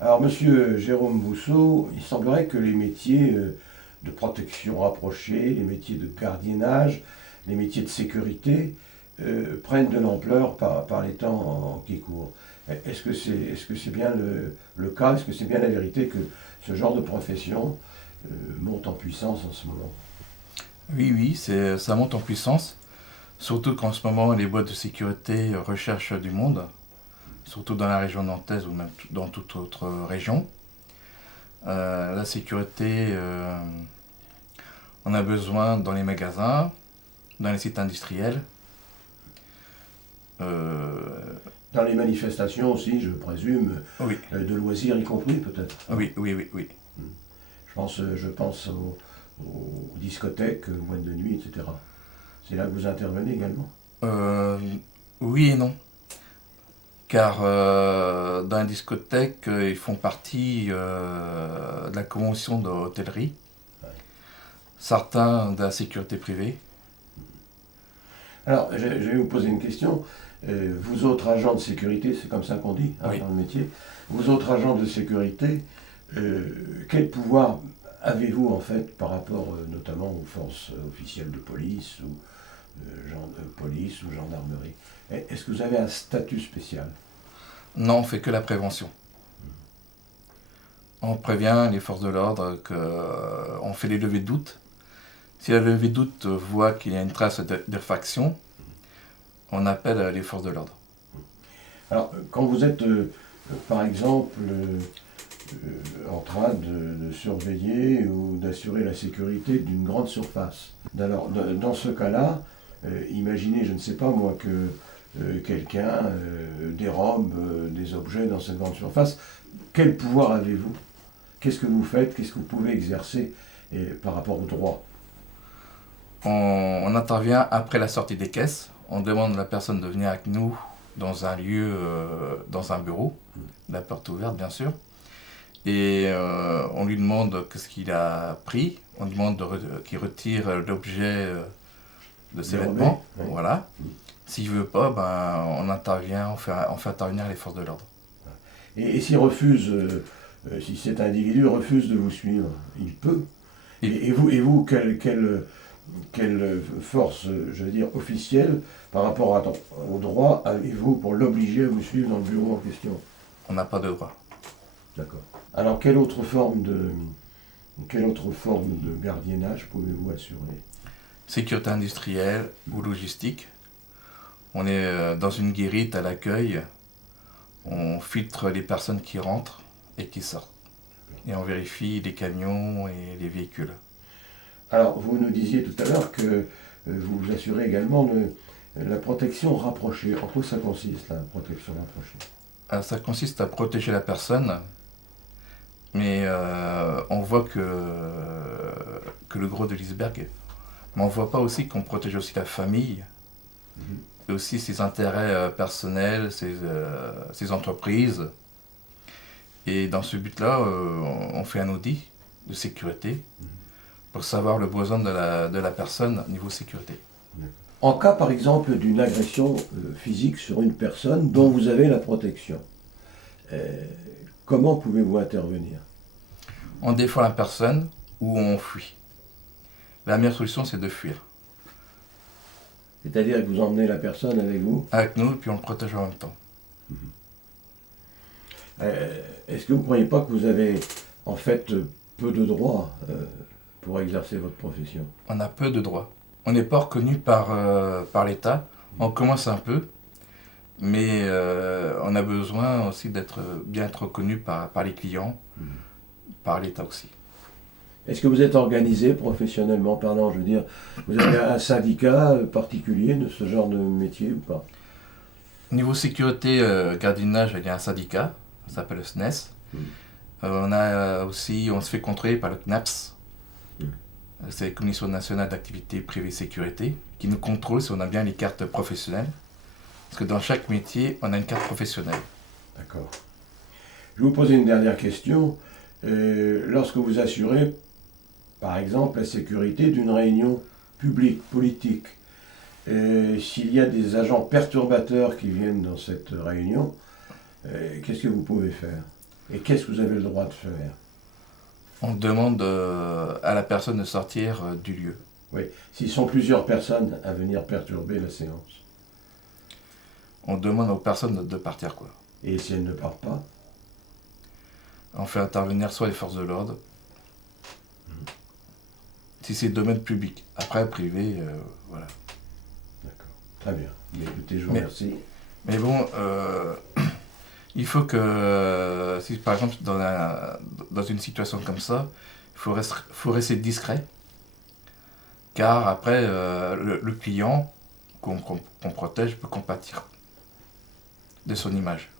Alors, monsieur Jérôme Bousseau, il semblerait que les métiers de protection rapprochée, les métiers de gardiennage, les métiers de sécurité prennent de l'ampleur par les temps qui courent. Est-ce que c'est bien le cas? Est-ce que c'est bien la vérité que ce genre de profession monte en puissance en ce moment? Oui, oui, ça monte en puissance. Surtout qu'en ce moment, les boîtes de sécurité recherchent du monde, surtout dans la région nantaise ou même dans toute autre région. La sécurité, on a besoin dans les magasins, dans les sites industriels. Euh, Dans les manifestations aussi, je présume, oui, de loisirs y compris peut-être. oui, oui, oui, oui. Je pense aux discothèques, aux boîtes de nuit, etc. C'est là que vous intervenez également. Euh, oui et non. Car dans les discothèques, ils font partie de la convention de l'hôtellerie, Ouais. certains de la sécurité privée. Alors, je vais vous poser une question. Vous autres agents de sécurité, c'est comme ça qu'on dit Oui. dans le métier, vous autres agents de sécurité, quel pouvoir avez-vous en fait par rapport notamment aux forces officielles de police ou police ou gendarmerie? Est-ce que vous avez un statut spécial? Non, on fait que la prévention. On prévient les forces de l'ordre qu'on fait les levées de doute. Si la levée de doute voit qu'il y a une trace d'effraction, on appelle les forces de l'ordre. Alors, quand vous êtes par exemple en train de surveiller ou d'assurer la sécurité d'une grande surface. Alors, dans ce cas-là, imaginez, je ne sais pas moi, que quelqu'un dérobe des objets dans cette grande surface. Quel pouvoir avez-vous? Qu'est-ce que vous faites? Qu'est-ce que vous pouvez exercer par rapport au droit? On intervient après la sortie des caisses. On demande à la personne de venir avec nous dans un lieu, dans un bureau, la porte ouverte bien sûr. Et on lui demande ce qu'il a pris. On demande qu'il retire l'objet de ses Dérobé? vêtements. Oui. Voilà. S'il veut pas, ben, on intervient, on fait intervenir les forces de l'ordre. Et s'il refuse, si cet individu refuse de vous suivre, il peut. Il- Et vous, quelle force, je veux dire, officielle par rapport au droit avez-vous pour l'obliger à vous suivre dans le bureau en question? On n'a pas de droit. D'accord. Alors, quelle autre forme de gardiennage pouvez-vous assurer? Sécurité industrielle ou logistique. On est dans une guérite à l'accueil. On filtre les personnes qui rentrent et qui sortent. Et on vérifie les camions et les véhicules. Alors, vous nous disiez tout à l'heure que vous assurez également la protection rapprochée. En quoi ça consiste, la protection rapprochée? Ça consiste à protéger la personne, mais on voit que le gros de l'iceberg. Mais on voit pas aussi qu'on protège aussi la famille, Mhm. et aussi ses intérêts personnels, ses entreprises. Et dans ce but-là, on fait un audit de sécurité pour savoir le besoin de la personne niveau sécurité. En cas, par exemple, d'une agression physique sur une personne dont vous avez la protection, euh, comment pouvez-vous intervenir? On défend la personne ou on fuit. La meilleure solution, c'est de fuir. C'est-à-dire que vous emmenez la personne avec vous. Avec nous, puis on le protège en même temps. Est-ce que vous ne croyez pas que vous avez en fait peu de droits pour exercer votre profession? On a peu de droits. On n'est pas reconnu par l'État. On commence un peu, mais on a besoin aussi d'être bien être reconnu par les clients, par l'État aussi. Est-ce que vous êtes organisé professionnellement parlant? Je veux dire, vous avez un syndicat particulier de ce genre de métier ou pas? Niveau sécurité, gardiennage, il y a un syndicat, ça s'appelle le SNES. On a aussi, on se fait contrôler par le CNAPS, c'est la Commission nationale d'activité privée sécurité, qui nous contrôle si on a bien les cartes professionnelles. Parce que dans chaque métier, on a une carte professionnelle. D'accord. Je vais vous poser une dernière question. Lorsque vous assurez, par exemple, la sécurité d'une réunion publique, politique, s'il y a des agents perturbateurs qui viennent dans cette réunion, qu'est-ce que vous pouvez faire? Et qu'est-ce que vous avez le droit de faire? On demande à la personne de sortir du lieu. Oui, s'ils sont plusieurs personnes à venir perturber la séance. On demande aux personnes de partir, quoi. Et si elles ne partent pas? On fait intervenir soit les forces de l'ordre, si c'est domaine public. Après, privé, voilà. D'accord, très bien. Mais écoutez, je vous remercie. Mais bon, il faut que, si par exemple dans une situation comme ça, il faut rester discret, car après, le client qu'on protège peut compatir de son image.